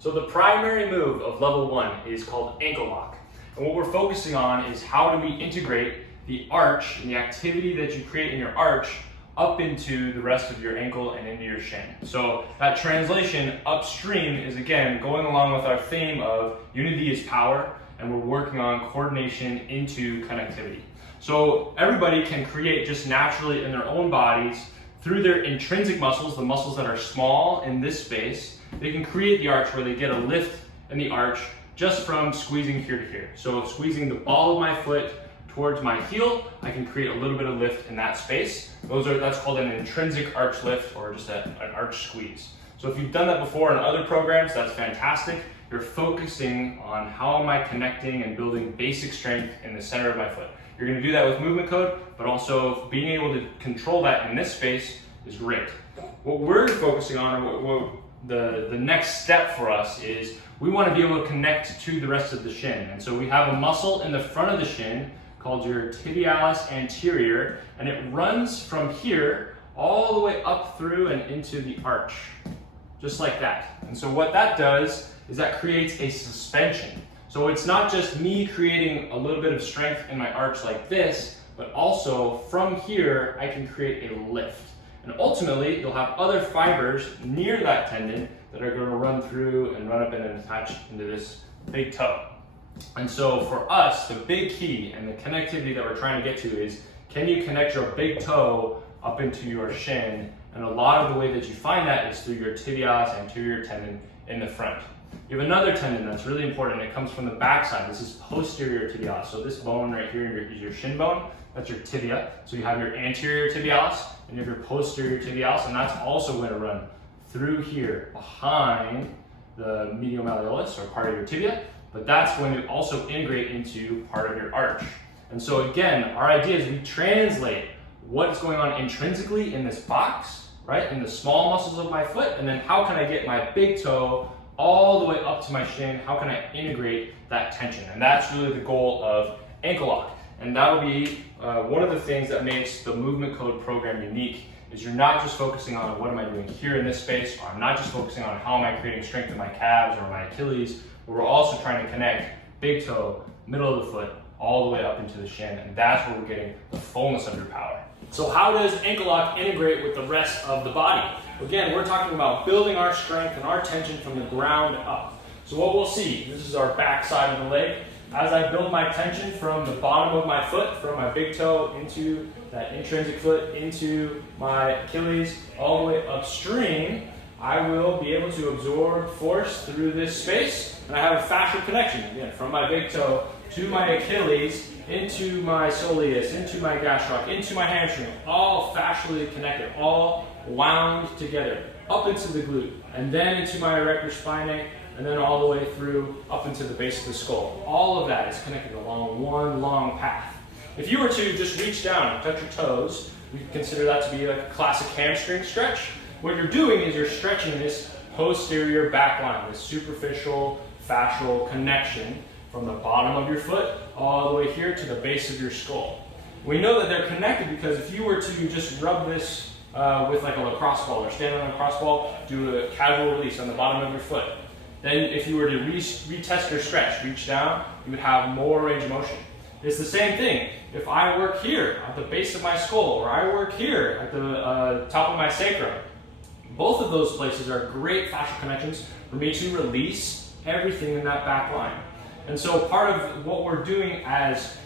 So the primary move of level 1 is called ankle lock. And what we're focusing on is how do we integrate the arch and the activity that you create in your arch up into the rest of your ankle and into your shin. So that translation upstream is again going along with our theme of unity is power, and we're working on coordination into connectivity. So everybody can create just naturally in their own bodies through their intrinsic muscles, the muscles that are small in this space. They can create the arch where they get a lift in the arch just from squeezing here to here. So squeezing the ball of my foot towards my heel, I can create a little bit of lift in that space. That's called an intrinsic arch lift, or just an arch squeeze. So if you've done that before in other programs, that's fantastic. You're focusing on how am I connecting and building basic strength in the center of my foot. You're going to do that with movement code, but also being able to control that in this space is great. What we're focusing on, or the next step for us is we want to be able to connect to the rest of the shin. And so we have a muscle in the front of the shin called your tibialis anterior, and it runs from here all the way up through and into the arch, just like that. And so what that does is that creates a suspension. So it's not just me creating a little bit of strength in my arch like this, but also from here I can create a lift. And ultimately you'll have other fibers near that tendon that are going to run through and run up and attach into this big toe. And so for us, the big key and the connectivity that we're trying to get to is, can you connect your big toe up into your shin? And a lot of the way that you find that is through your tibialis anterior tendon in the front. You have another tendon that's really important. It comes from the backside. This is posterior tibialis. So this bone right here is your shin bone. That's your tibia. So you have your anterior tibialis and you have your posterior tibialis, and that's also going to run through here behind the medial malleolus, or part of your tibia. But that's going to also integrate into part of your arch. And so again, our idea is we translate what is going on intrinsically in this box, right, in the small muscles of my foot, and then how can I get my big toe all the way up to my shin? How can I integrate that tension? And that's really the goal of ankle lock. And that'll be one of the things that makes the movement code program unique, is you're not just focusing on what am I doing here in this space, or I'm not just focusing on how am I creating strength in my calves or my Achilles, but we're also trying to connect big toe, middle of the foot, all the way up into the shin, and that's where we're getting the fullness of your power. So how does ankle lock integrate with the rest of the body? Again, we're talking about building our strength and our tension from the ground up. So what we'll see, this is our back side of the leg. As I build my tension from the bottom of my foot, from my big toe into that intrinsic foot, into my Achilles, all the way upstream, I will be able to absorb force through this space, and I have a fascial connection, again, from my big toe to my Achilles, into my soleus, into my gastroc, into my hamstring, all fascially connected, all wound together, up into the glute, and then into my erector spinae, and then all the way through up into the base of the skull. All of that is connected along one long path. If you were to just reach down and touch your toes, we could consider that to be like a classic hamstring stretch. What you're doing is you're stretching this posterior back line, this superficial fascial connection from the bottom of your foot all the way here to the base of your skull. We know that they're connected because if you were to just rub this with like a lacrosse ball, or stand on a lacrosse ball, do a casual release on the bottom of your foot, then if you were to retest your stretch, reach down, you would have more range of motion. It's the same thing. If I work here at the base of my skull, or I work here at the top of my sacrum, both of those places are great fascial connections for me to release everything in that back line. And so part of what we're doing as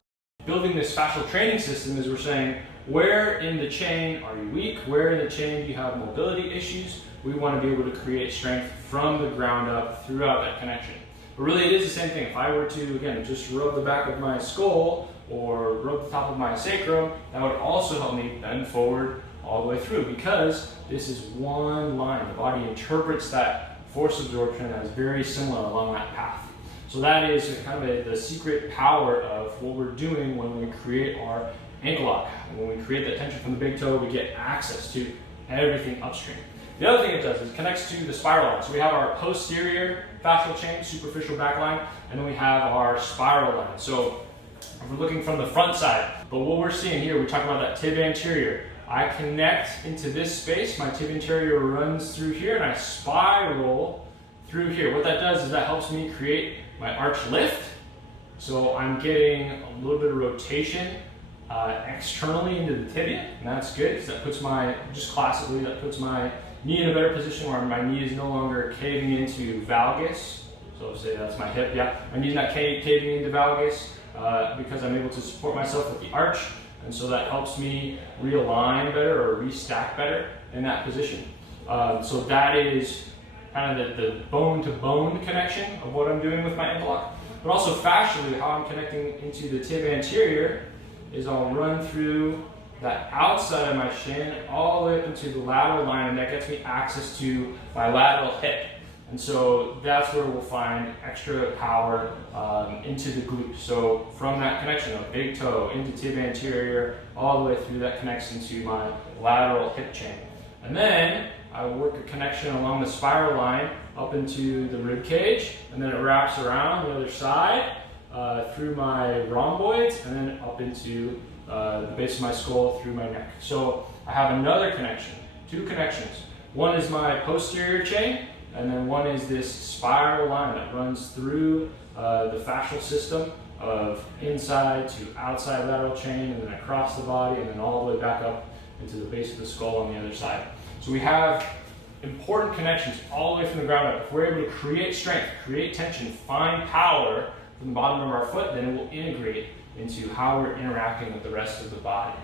building this fascial training system is we're saying, where in the chain are you weak? Where in the chain do you have mobility issues? We want to be able to create strength from the ground up throughout that connection. But really it is the same thing. If I were to, again, just rub the back of my skull or rub the top of my sacrum, that would also help me bend forward all the way through, because this is one line. The body interprets that force absorption as very similar along that path. So that is kind of the secret power of what we're doing when we create our ankle lock. And when we create that tension from the big toe, we get access to everything upstream. The other thing it does is it connects to the spiral line. So we have our posterior fascial chain, superficial back line, and then we have our spiral line. So if we're looking from the front side, but what we're seeing here, we're talking about that tib anterior. I connect into this space, my tib anterior runs through here, and I spiral through here. What that does is that helps me create my arch lift. So I'm getting a little bit of rotation externally into the tibia, and that's good because that puts that puts my knee in a better position where my knee is no longer caving into valgus. So say that's my hip, yeah. My knee's not caving into valgus because I'm able to support myself with the arch, and so that helps me realign better or restack better in that position. So that is kind of the bone-to-bone connection of what I'm doing with my ankle lock. But also fascially, how I'm connecting into the tib anterior is I'll run through that outside of my shin all the way up into the lateral line, and that gets me access to my lateral hip. And so that's where we'll find extra power into the glute. So from that connection of big toe into tib anterior, all the way through that connects into my lateral hip chain. And then I will work a connection along the spiral line up into the rib cage, and then it wraps around the other side through my rhomboids, and then up into the base of my skull through my neck. So I have another connection, two connections. One is my posterior chain, and then one is this spiral line that runs through the fascial system of inside to outside lateral chain, and then across the body, and then all the way back up into the base of the skull on the other side. So we have important connections all the way from the ground up. If we're able to create strength, create tension, find power from the bottom of our foot, then it will integrate into how we're interacting with the rest of the body.